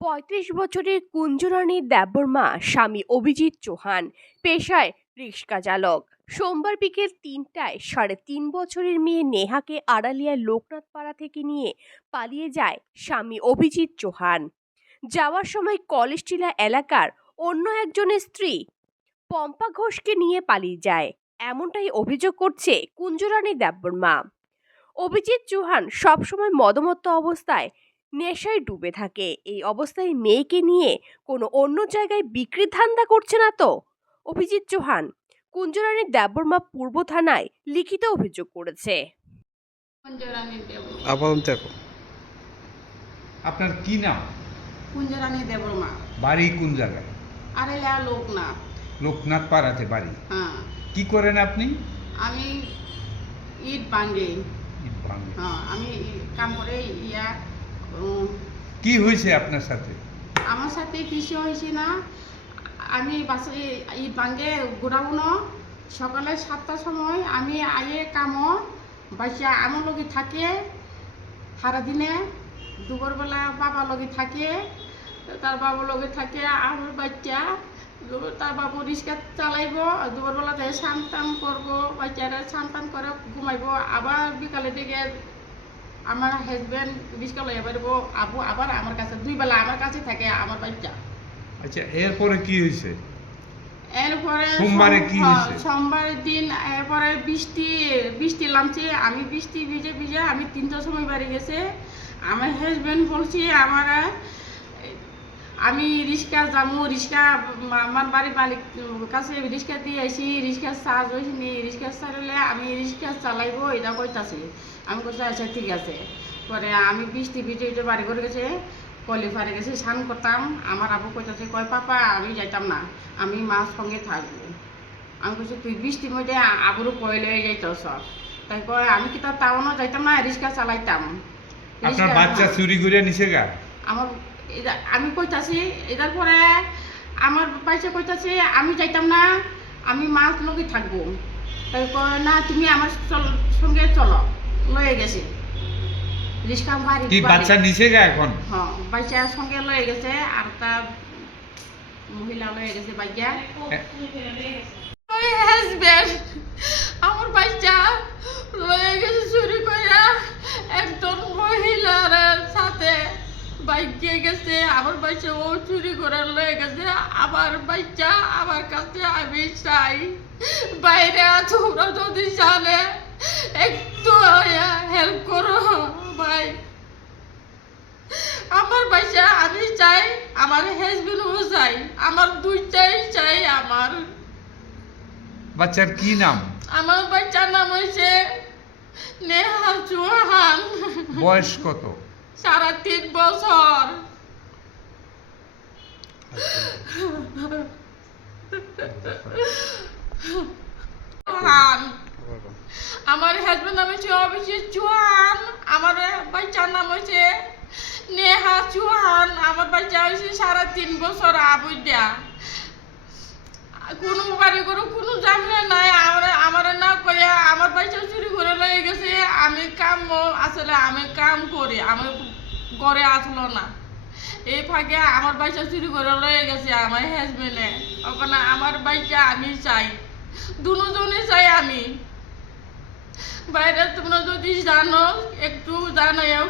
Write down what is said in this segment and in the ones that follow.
৩৫ বছরের কুঞ্জরানী দেববর্মা স্বামী অভিজিৎ চৌহান পেশায় রিক্সা চালক। সোমবার বিকেল ৩টায় ৩.৫ বছরের মেয়ে নেহাকে আড়ালিয়ার লোকনাথপাড়া থেকে নিয়ে পালিয়ে যায় স্বামী অভিজিৎ চৌহান। যাওয়ার সময় কলেজটিলা এলাকার অন্য একজনের স্ত্রী পম্পা ঘোষকে নিয়ে পালিয়ে যায়, এমনটাই অভিযোগ করছে কুঞ্জরানী দেববর্মা। অভিজিৎ চৌহান সবসময় মদমত্ত অবস্থায় নেশায় ডুবে থাকে। এই অবস্থায় মেয়েকে নিয়ে কোনো অন্য জায়গায় বিক্রির ধান্দা করছে না তো? অভিজিৎ চৌহান কুঞ্জরানী দেববর্মা পূর্ব থানায় লিখিত অভিযোগ করেছে। কুঞ্জরানী দেববর্মা। আপাতত দেখো আপনার কি নাম? কুঞ্জরানী দেববর্মা। বাড়ি কোন জায়গায়? আরেলা লোকনাথ। লোকনাথ পাড়াতে বাড়ি। হ্যাঁ, কি করেন আপনি? আমি ইট ভাঙি। ইট ভাঙেন। হ্যাঁ, আমি কাম করে কি হয়েছে আপনার সাথে? আমার সাথে কিছু হয়েছে না। আমি বাসে ইট ভাঙে ঘুরাবো না। সকালে 7টার সময় আমি আইয়ে কামো বাচ্চা আমার লগে থাকে সারাদিনে। দুপুরবেলা বাবার লগে থাকে, তার বাবার লগে থাকে আমার বাচ্চা। তার বাবু রিক্সা চালাইব, দুপুরবেলাতে স্নান টান করবো, বাচ্চারা স্নান টান করে ঘুমাইব। আবার বিকালের দিকে আমার হাজব্যান্ড রিক্সা লইয়া বেরবো, আবু আবার আমার কাছে, 2 বেলা আমার কাছে থাকে আমার বাচ্চা। আচ্ছা, এরপরে কি হয়েছে? এরপরে সোমবারে কি হয়েছে? সোমবারের দিন এরপরে বৃষ্টি নামছে। আমি বৃষ্টি ভিজে আমি 3টার সময় বাড়ি গেছে। আমার হাজব্যান্ড বলছে আমি রিক্সা যাবো, রিক্সা আমার বাড়ির মালিক কাছে রিক্সা দিয়ে আসি, রিক্সা চার্জ হয়েছিনি, রিক্সা চালালে আমি রিক্সা চালাইবো এটা কইতাছি। আমি কইছি আচ্ছা ঠিক আছে। পরে আমি বৃষ্টি ভিজে বাড়ি করে গেছে, কলি ফারে গেছে স্নান করতাম। আমার আবু কইতাছে, কয় পাপা আমি যাইতাম না, আমি মার সঙ্গে থাকবো। আমি কইছি তুই বৃষ্টির মধ্যে আবুরও কইলে যাইতাস। তাই কয় আমি কি তাও না যাইতাম না, রিক্সা চালাইতাম। আপনার বাচ্চা চুরি করে নিছে গা? আমার আমি কইতাছি, এটার পরে আমার বাচ্চা কইতাছে আমি যাইতাম না, আমি মাছ লগে থাকবো। তাই কয় না তুমি আমার সঙ্গে চলো, লয়ে গেছে রিক্সা বাড়ি। কি বাচ্চা নিছে গা এখন? হ্যাঁ, বাচ্চা সঙ্গে লয়ে গেছে, আর তার মহিলা লয়ে গেছে বাচ্চা। হাজবেন্ড আমার বাচ্চা লয়ে গেছে চুরি কইরা একজন মহিলার সাথে বাইকে গেছে। আমার বাচ্চা ও চুরি করে লয়ে গেছে আমার বাচ্চা আমার কাছে। আমি চাই বাইরে তোমরা যদি জানে একটু হেল্প করো ভাই। আমার বাচ্চা আমি চাই, আমার হাজবেন্ডও চাই, আমার দুইটাই চাই। আমার বাচ্চার কি নাম? আমার বাচ্চার নাম হয়েছে নেহা চৌহান। বয়স কত? 3.5 বছর। চৌহান। আমার হাজবেন্ড নাম হচ্ছে অভিজিৎ চৌহান, আমার বাচ্চার নাম হচ্ছে নেহা চৌহান। আমার বাচ্চা হয়েছে 3.5 বছর। আবুইয়া কোনো বাড়ি করে কোনো ঝামেলা নাই। আমার না কইয়া আমার বাচ্চা চুরি করে লয়ে গেছে। আমি কাম আসলে আমি কাম করি, আমি ঘরে আসলো না। এই ফাঁকে আমার বাচ্চা চুরি করে লয়ে গেছে আমার হাজবেন্ডে। ওখানে আমার বাচ্চা আমি চাই, দুজনে চাই আমি। বাইরে তোমরা যদি জানো একটু জানাইও,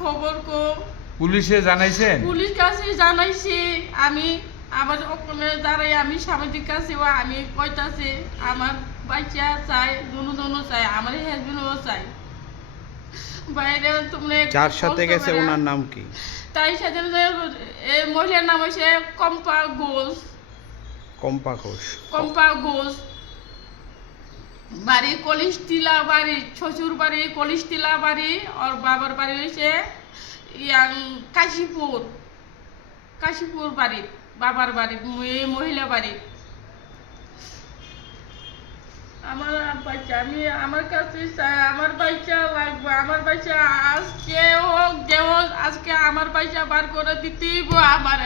খবর কো। পুলিশে জানাইছেন? পুলিশ কাছে জানাইছি আমি। আমার ওখানে দাঁড়াই আমি সামাজিক কাছেও আমি কইতাছি আমার বাচ্চা চাই, দুনো চাই, আমার হাজবেন্ডও চাই। বাইরে তোমরা যার সাথে গেছে ওনার নাম কি? তাই সাথে এই মহিলার নাম হচ্ছে কম্পা ঘোষ। কম্পা ঘোষ। কম্পা ঘোষ। বাড়ি কলিশটিলা বাড়ি, শ্বশুর বাড়ি কলিশটিলা বাড়ি, আর বাবার বাড়ি হয়েছে কাশীপুর বাড়ি, বাবার বাড়ি, মহিলা বাড়ি। আমার বাচ্চা আমি আমার কাছে চাই, আমার বাচ্চা লাগবে। আমার বাচ্চা আজকে হোক যে হোক, আজকে আমার বাচ্চা বার করে দিতেই আমার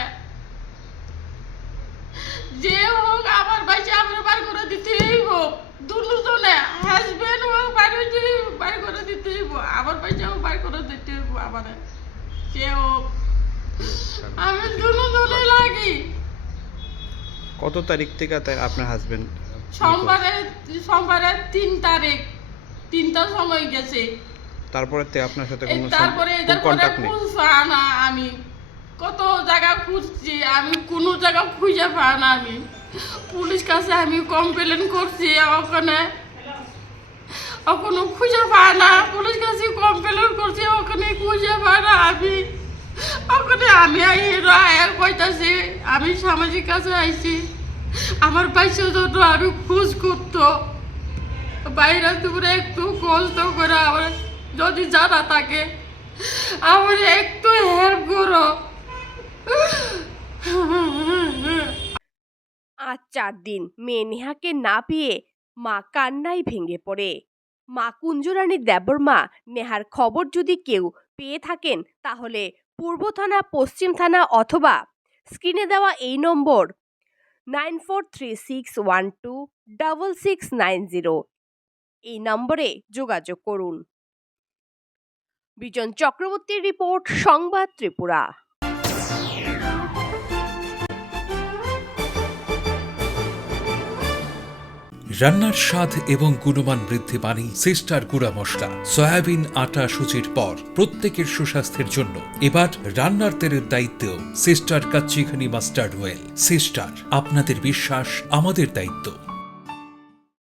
যে হোক, আমার বাচ্চা আমরা বার করে দিতেই দুজনে হাজবেন্ড হোক বার করে দিতেই, আমার বাচ্চাও বার করে দিতে আমার যে হোক। আমি দুজনে লাগি। কত তারিখ থেকে আপনার হাজবেন্ড সোমবারে 3 তারিখ 3টার সময় গেছে। তারপরে থেকে আপনার সাথে কোনো তারপরে কন্টাক্ট নেই? খুঁজ পাই না আমি, কত জায়গা খুঁজছি, আমি কোনো জায়গা খুঁজে পাই না। আমি পুলিশ কাছে আমি কমপ্লেন করছি, ওখানে খুঁজে পাই না। পুলিশ কাছে কমপ্লেন করছি, ওখানে খুঁজে পাই না। আমি কইতাছি আমি সামাজিক কাছে আইছি, আমার পাইছে যত আমি খোঁজ করতো বাইরে তোমরা একটু কষ্ট করে আমার যদি জানা থাকে আমার একটু হেল্প করো। আজ 4 দিন মেয়ে নেহাকে না পেয়ে মা কান্নায় ভেঙে পড়ে। মা কুঞ্জরানীর দেবর মা নেহার খবর যদি কেউ পেয়ে থাকেন তাহলে পূর্ব থানা, পশ্চিম থানা অথবা স্ক্রিনে দেওয়া এই নম্বর 9436126690 এই নম্বরে যোগাযোগ করুন। বিজন চক্রবর্তীর রিপোর্ট, সংবাদ ত্রিপুরা। রান্নার স্বাদ এবং গুণমান বৃদ্ধি পানি সিস্টার গুঁড়া মশলা, সয়াবিন আটা সুজির পর প্রত্যেকের সুস্বাস্থ্যের জন্য এবার রান্নার তেলের দায়িত্বেও সিস্টার কাচ্চিখানি মাস্টার্ড অয়েল। সিস্টার, আপনাদের বিশ্বাস আমাদের দায়িত্ব।